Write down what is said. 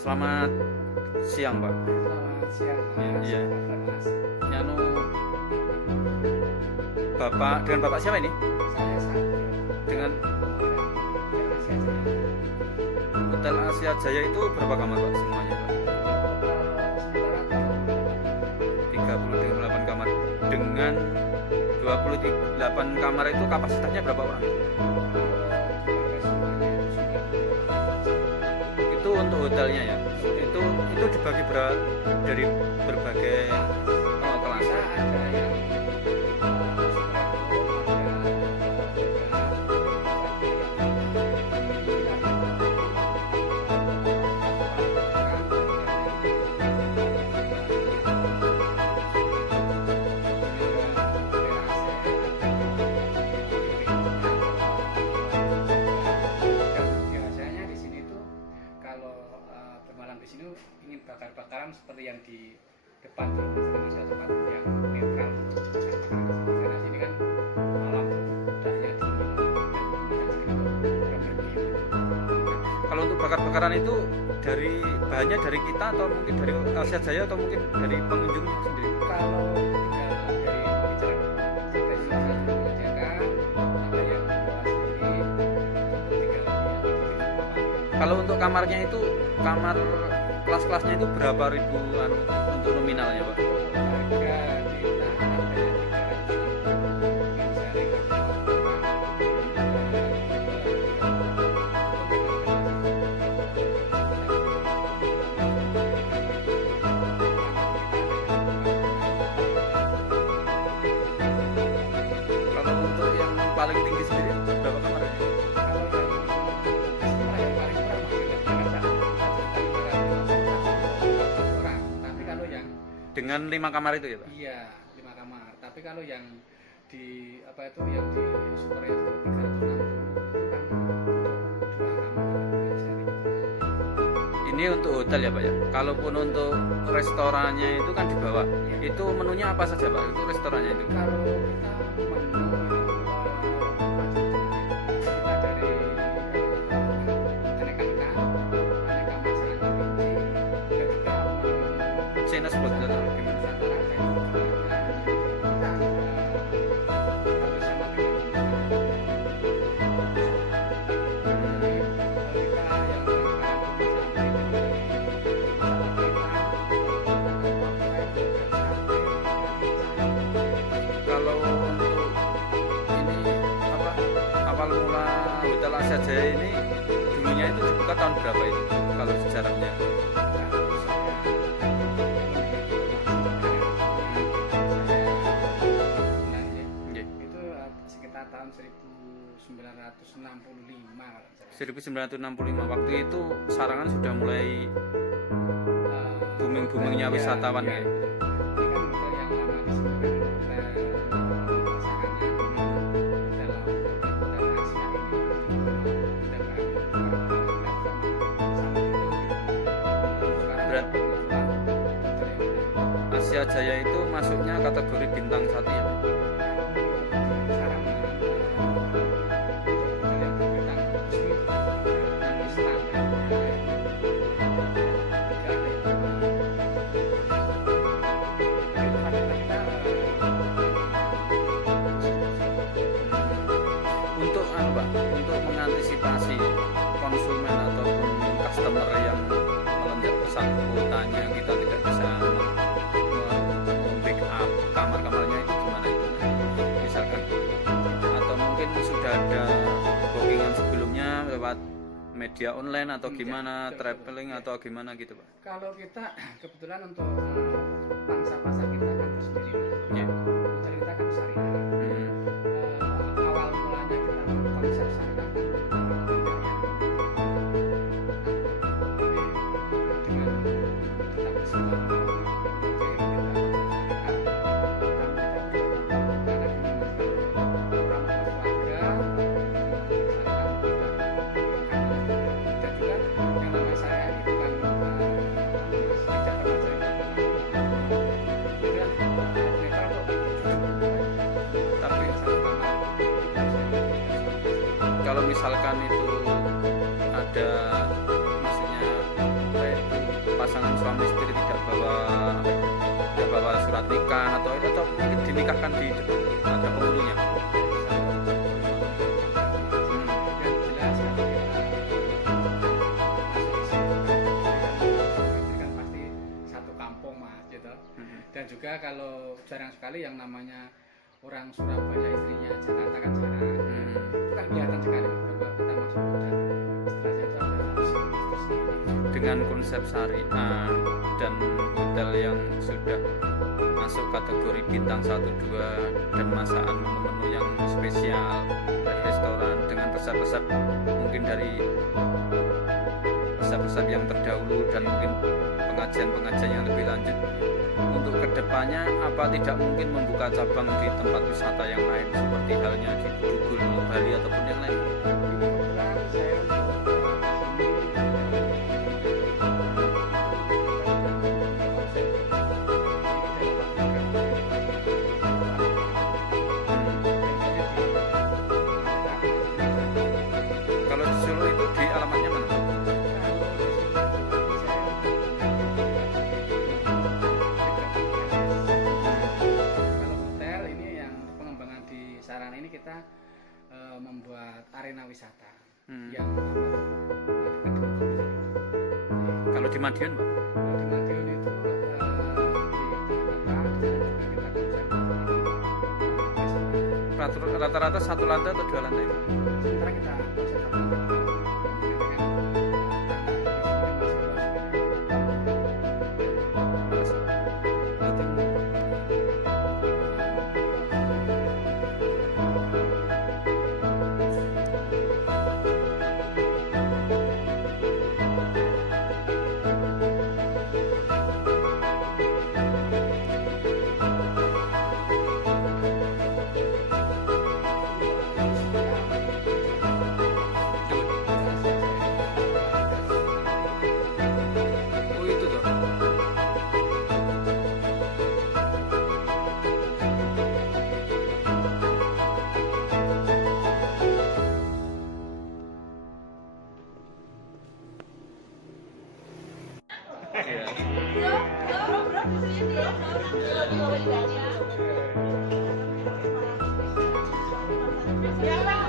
Selamat siang, Pak. Selamat siang, Mas. Iya. Apa kabar, Mas? Anu, Bapak dengan Bapak siapa ini? Saya Satrio. Dengan Hotel Asia Jaya. Hotel Asia Jaya itu berapa kamar, Pak? Semuanya, Pak? Kalau sementara 38 kamar. Dengan 28 kamar itu kapasitasnya berapa orang? dipakai semuanya itu Itu untuk hotelnya ya. Itu dibagi dari berbagai kelas. bisa ada yang biasanya di sini tuh kalau bermalam di sini ingin bakar-bakaran seperti yang di depan tuh Mas, ada tempat yang netral tuh bakar-bakaran karena sini kan malam tuh udahnya dingin dan segitu Kalau untuk bakar-bakaran itu dari bahannya dari kita atau mungkin dari Asia Jaya atau mungkin dari pengunjungnya sendiri? kalau dari pembicaraan kita juga satu menyediakan ada yang bawa sendiri tinggal Kalau untuk kamarnya itu kamar kelas-kelasnya itu berapa ribu untuk nominalnya, Pak? harga kita ada yang 350. Kalau untuk yang paling tinggi sendiri berapa kamarnya? Dengan 5 kamar itu ya, Pak? Iya, 5 kamar. Tapi kalau yang di apa itu yang di super itu 360 itu kan untuk 2 kamar biasanya gitu. Ini untuk hotel ya, Pak ya. Kalaupun untuk restorannya itu kan di bawah. Iya. Itu menunya apa saja, Pak? Itu restorannya itu. Kalau kita menu kita dari aneka ikan, aneka masakan kelinci, dan juga menu Chinese food atau gimana? Kalau untuk ini apa awal mula Hotel Asia Jaya ini dulunya itu dibuka tahun berapa itu? Kalau sejarahnya? Nggih. Itu sekitar tahun 1965 kalau saya. 1965 waktu itu Sarangan sudah mulai booming-boomingnya Iya, wisatawan iya. ya. Ini kan hotel yang lama di sini kan hotel pasangannya hotel Asia ini hotel Berat. Asia Jaya itu masuknya kategori bintang 1 ya, Pak? sekarang hotel yang berbintang resmi itu Untuk Pak, untuk mengantisipasi konsumen ataupun customer yang melonjak pesan kuotanya kita tidak bisa pick up kamar-kamarnya itu gimana itu? Misalkan atau mungkin sudah ada bookingan sebelumnya lewat media online atau gimana, traveling atau gimana gitu, Pak? kalau kita kebetulan untuk pangsa pasar kita kan tersendiri Mas. Ya. Hotel kita kan syariah. Awal mulanya kita konsep syariah kan dengan tetap bersama kalau misalkan itu ada maksudnya pasangan suami istri tidak bawa tidak bawa surat nikah atau mungkin dinikahkan di depan ada penghulunya. Dan jelas kalau kita kan pasti satu kampung mas gitu. Dan juga kalau jarang sekali yang namanya orang Surabaya istrinya Jakarta kan jarang. Itu kan kelihatan sekali bahwa kita masuk dan istilahnya itu ada institusi. Dengan konsep syariah dan hotel yang sudah masuk kategori bintang 1, 2 dan masakan menu-menu yang spesial dari restoran dengan resep-resep mungkin dari resep-resep yang terdahulu dan mungkin pengajian-pengajian yang lebih lanjut. Untuk kedepannya apa tidak mungkin membuka cabang di tempat wisata yang lain seperti halnya di Dugul, Bali ataupun yang lain? Kebetulan saya Kalau di Solo itu di alamatnya mana? Sarana ini kita membuat arena wisata yang dekat dengan hotel itu. Kalau di Madiun, Pak? Kalau di Madiun itu di tengah-tengah Rata-rata 1 lantai atau 2 lantai? sementara kita konsep satu lantai. Oh itu toh. Ya.